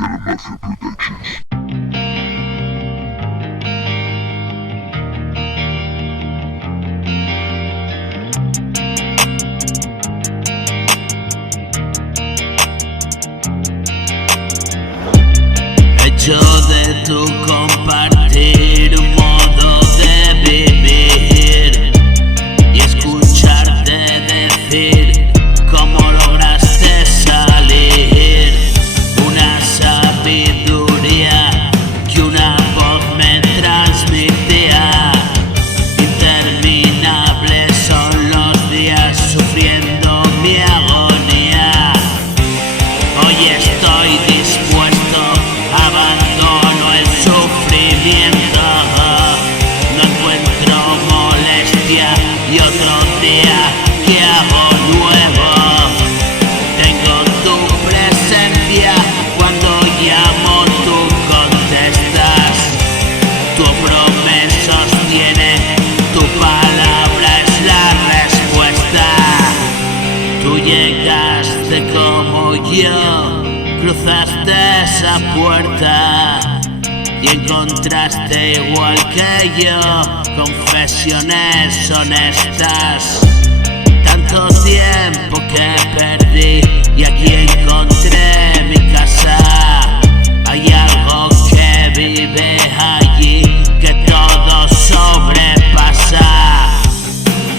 Mafia Productions. Hecho de tu compartir un modo de vivir y escucharte decir cómo lograste salir, una sabiduría que una voz me transmitía. Interminables son los días sufriendo mi agonía. Hoy estoy dispuesto, abandono el sufrimiento, no encuentro molestia y otro día que hago nuevo. Tengo tu presencia, cuando llamo tú contestas. Tu hombro me sostiene, tu palabra es la respuesta. Tú llegaste como yo, cruzaste esa puerta y encontraste igual que yo confesiones honestas. Tanto tiempo que perdí y aquí encontré mi casa. Hay algo que vive allí que todo sobrepasa.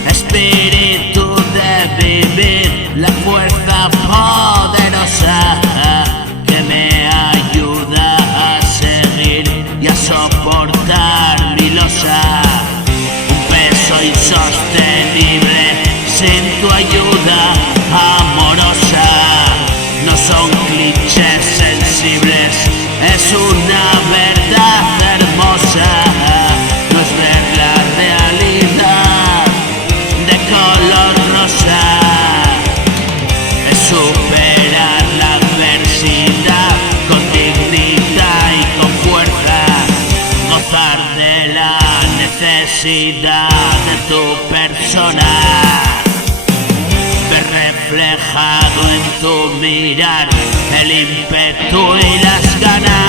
Espíritu de vivir, la fuerza poderosa que me ayuda a seguir y a soportar mi losa. Un peso insostenible sin tu ayuda amorosa. No son clichés sensibles, es una verdad hermosa. No es ver la realidad de color rosa, es superar la adversidad con dignidad y con fuerza, gozar de la necesidad de tu persona, ver reflejado en tu mirar el ímpetu y las ganas.